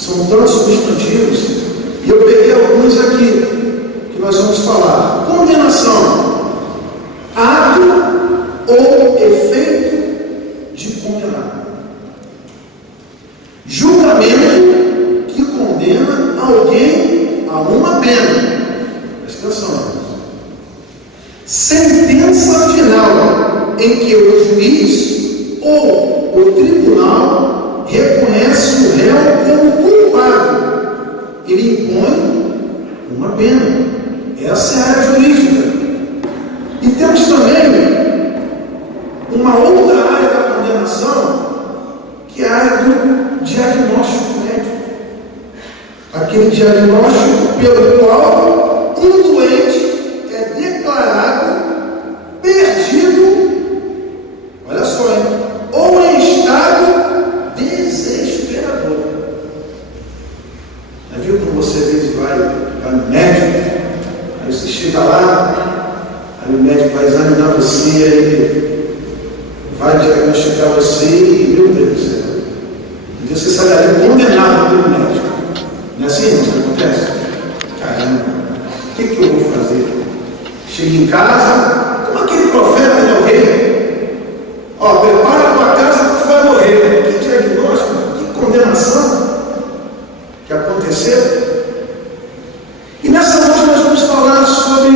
São tantos substantivos, e eu peguei alguns aqui, que nós vamos falar. Condenação, ato ou efeito de condenar. Julgamento que condena alguém a uma pena. Presta atenção. Sentença final, em que o juiz ou o tribunal reconhece o réu como culpado. Ele impõe uma pena. Essa é a área jurídica. E temos também uma outra área da condenação, que é a área do diagnóstico médico. Aquele diagnóstico pelo qual um doente é declarado perdido, olha só, hein? Ou em estado desesperador. Já viu como você às vezes vai no médico, aí você chega lá, aí o médico vai examinar você, aí vai diagnosticar você e, meu Deus do céu, então você sai dali condenado pelo médico. Não é assim que acontece? Caramba, o que eu vou fazer? Chego em casa, como aquele profeta é o rei. Ó, prepara a tua casa que tu vai morrer. Que diagnóstico, que condenação que aconteceu. E nessa noite nós vamos falar sobre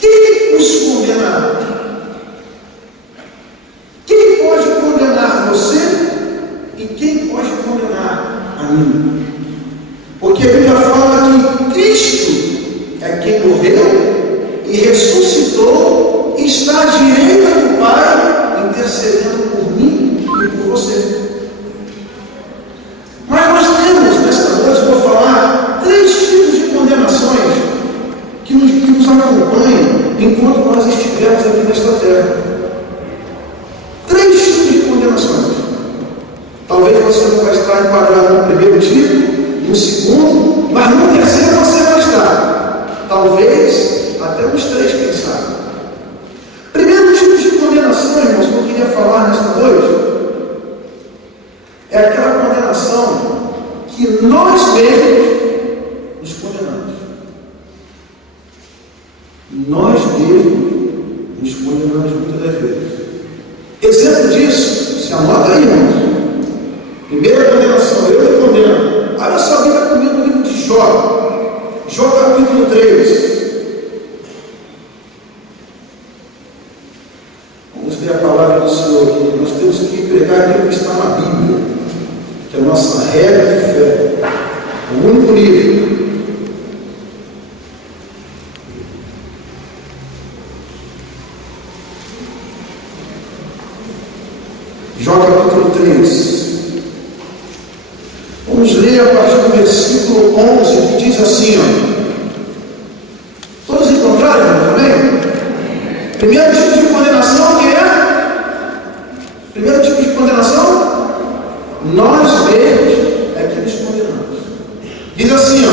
quem nos condenará. Quem pode condenar você e quem pode condenar a mim? Porque a Bíblia fala que Cristo é quem morreu e ressuscitou e está à direita do Pai, intercedendo por mim e por você. Mas nós temos, nesta noite, eu vou falar 3 tipos de condenações que nos acompanham enquanto nós estivermos aqui nesta terra. 3 tipos de condenações. Talvez você não vai estar enquadrado no primeiro tipo, no segundo, mas no terceiro você vai estar. Talvez até nos 3, quem sabe. Primeiro tipo de condenação, irmãos, que eu queria falar nesta noite, é aquela condenação que nós mesmos nos condenamos. Nós mesmos nos condenamos muitas das vezes. Exemplo disso, se anota aí, irmãos. Primeira condenação, eu me condeno. Olha só a Bíblia comigo no livro de Jó. Jó capítulo 3. Vamos ler a palavra do Senhor aqui. Nós temos que pregar aquilo que está na Bíblia, que é a nossa regra de fé. É o único livro. Jó capítulo 3. Vamos ler a partir do versículo 11, que diz assim, ó. Todos encontraram, amém? Primeiro tipo de condenação, que é? Primeiro tipo de condenação? Nós mesmos é que nos condenamos. Diz assim, ó.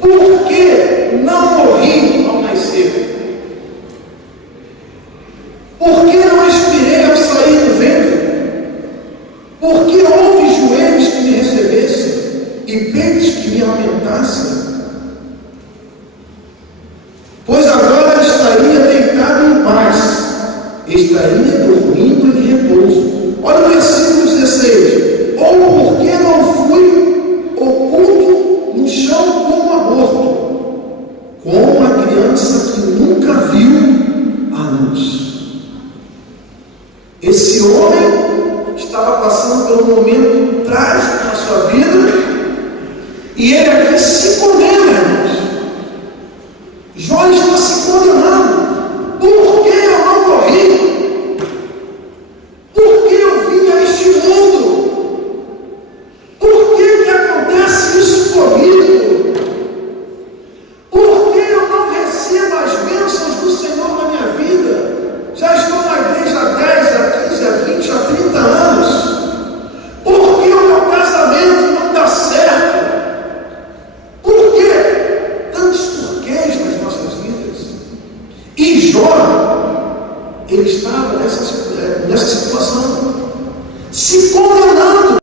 Por que não morri ao nascer? Por que não expirei ao sair do ventre? Por que houve joelhos que me recebessem e peitos que me alimentassem? Pois agora estaria deitado em paz, estaria dormindo em repouso. Olha o versículo 16. Ou porque não fui oculto no chão como aborto, como uma criança que nunca viu a luz. Esse homem estava passando por um momento trágico na sua vida, e ele aqui se condena.